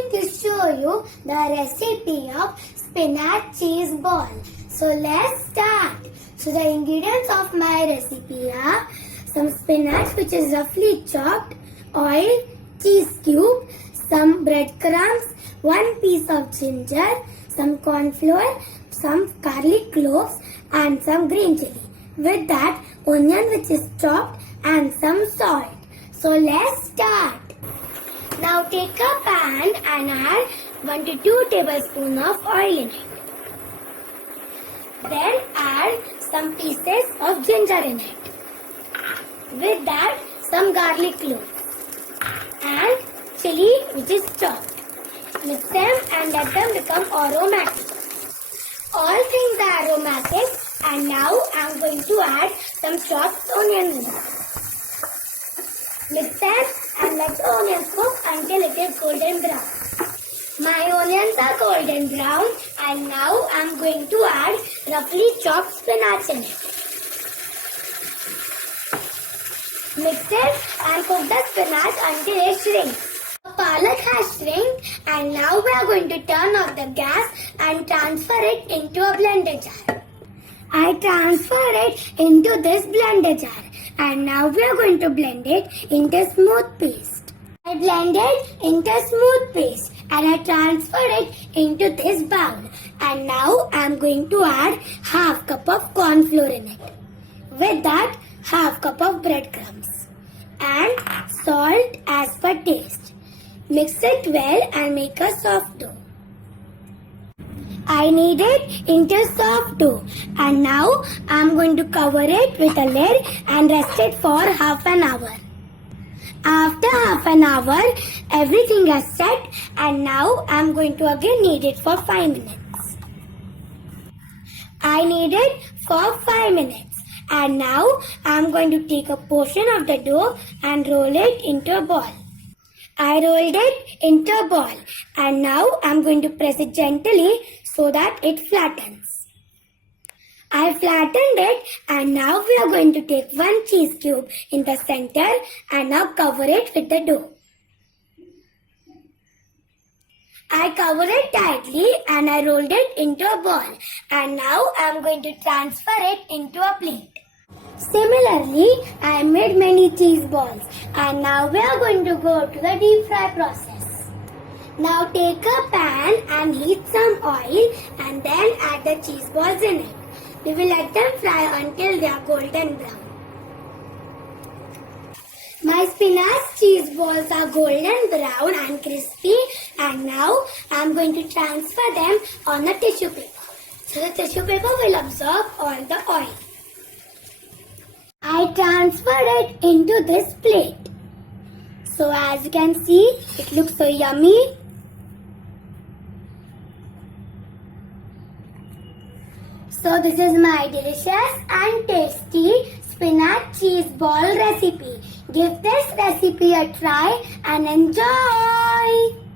going to show you the recipe of spinach cheese ball. So let's start. So the ingredients of my recipe are some spinach which is roughly chopped, oil, cheese cube, some breadcrumbs, 1 piece of ginger, some corn flour, some garlic cloves and some green chili. With that, onion which is chopped and some salt. So let's start. Now take a pan and add 1 to 2 tablespoons of oil in it. Then add some pieces of ginger in it. With that, some garlic cloves and chili which is chopped. Mix them and let them become aromatic. All things are aromatic, and now I am going to add some chopped onions in it. Mix them and let the onions cook until it is golden brown. My onions are golden brown, and now I am going to add roughly chopped spinach in it. Mix it and cook the spinach until it shrinks. The palak has shrink, and now we are going to turn off the gas and transfer it into a blender jar. I transfer it into this blender jar, and now we are going to blend it into smooth paste. I blend it into smooth paste and I transfer it into this bowl, and now I am going to add half cup of corn flour in it. With that, half cup of breadcrumbs and salt as per taste. Mix it well and make a soft dough. I knead it into soft dough, and now I am going to cover it with a lid and rest it for half an hour. After half an hour, everything is set, and now I am going to again knead it for 5 minutes. I knead it for 5 minutes, and now I am going to take a portion of the dough and roll it into a ball. I rolled it into a ball, and now I am going to press it gently so that it flattens. I flattened it, and now we are going to take 1 cheese cube in the center and now cover it with the dough. I covered it tightly and I rolled it into a ball, and now I am going to transfer it into a plate. Similarly, I made many cheese balls, and now we are going to go to the deep fry process. Now take a pan and heat some oil and then add the cheese balls in it. We will let them fry until they are golden brown. My spinach cheese balls are golden brown and crispy, and now I am going to transfer them on a tissue paper. So the tissue paper will absorb all the oil. I transferred it into this plate. So as you can see, it looks so yummy. So this is my delicious and tasty spinach cheese ball recipe. Give this recipe a try and enjoy.